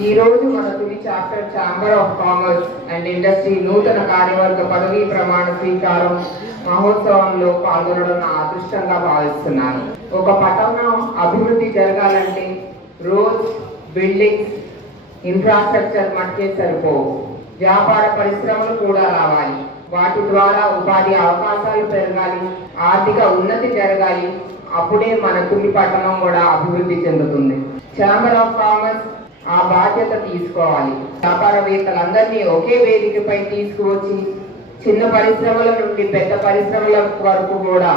ఈ రోజు మన Tuni chapter chamber of commerce and industry నూతన కార్యవర్గ పదవీ ప్రమాణ స్వీకారం మహోత్సవంలో పాల్గొనడం నా అదృష్టంగా భావిస్తున్నాను. ఒక పట్టణం అభివృద్ధి జరగాలంటే రోడ్స్, బిల్డింగ్స్, ఇన్ఫ్రాస్ట్రక్చర్ మట్టే సరిపోవు. వ్యాపార పరిశ్రమలు కూడా రావాలి. వాటి ద్వారా ఉపాధి అవకాశాలు పెరగాలి, ఆర్థిక ఉన్నతి జరగాలి. అప్పుడే మన తుని పట్టణం కూడా అభివృద్ధి చెందుతుంది. ఛాంబర్ ఆఫ్ కామర్స్ ఆ బాధ్యత తీసుకోవాలి. వ్యాపారవేత్తలందరినీ ఒకే వేదికపై తీసుకువచ్చి చిన్న పరిశ్రమల నుండి పెద్ద పరిశ్రమల వరకు కూడా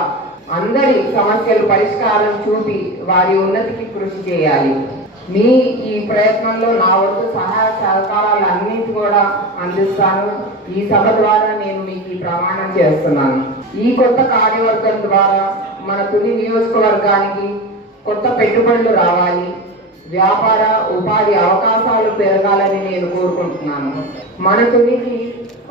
అందరి సమస్యలు పరిష్కారం చూపి వారి ఉన్నతికి కృషి చేయాలి. మీ ఈ ప్రయత్నంలో నా వంతు సహాయ సహకారాలు అన్నింటి కూడా అందిస్తాను. ఈ సభ ద్వారా నేను మీకు ఈ ప్రమాణం చేస్తున్నాను. ఈ కొత్త కార్యవర్గం ద్వారా మన తుని నియోజకవర్గానికి కొత్త పెట్టుబడులు రావాలి, వ్యాపార ఉపాధి అవకాశాలు పెరగాలని నేను కోరుకుంటున్నాను. మన తునికి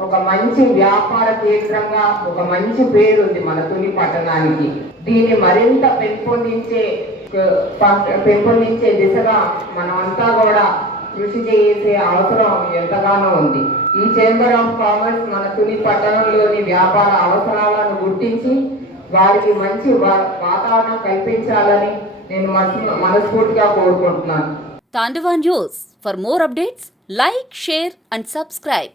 ఒక మంచి వ్యాపార కేంద్రంగా ఒక మంచి పేరు ఉంది మన తుని పట్టణానికి. దీన్ని మరింత పెంపొందించే దిశగా మనమంతా కూడా కృషి చేసే అవసరం ఎంతగానో ఉంది. ఈ ఛాంబర్ ఆఫ్ కామర్స్ మన తుని పట్టణంలోని వ్యాపార అవసరాలను గుర్తించి వారికి మంచి వాతావరణం కల్పించాలని నేను మనస్ఫూర్తిగా కోరుకుంటున్నాను. తాండవ news. For more updates, like, share and subscribe.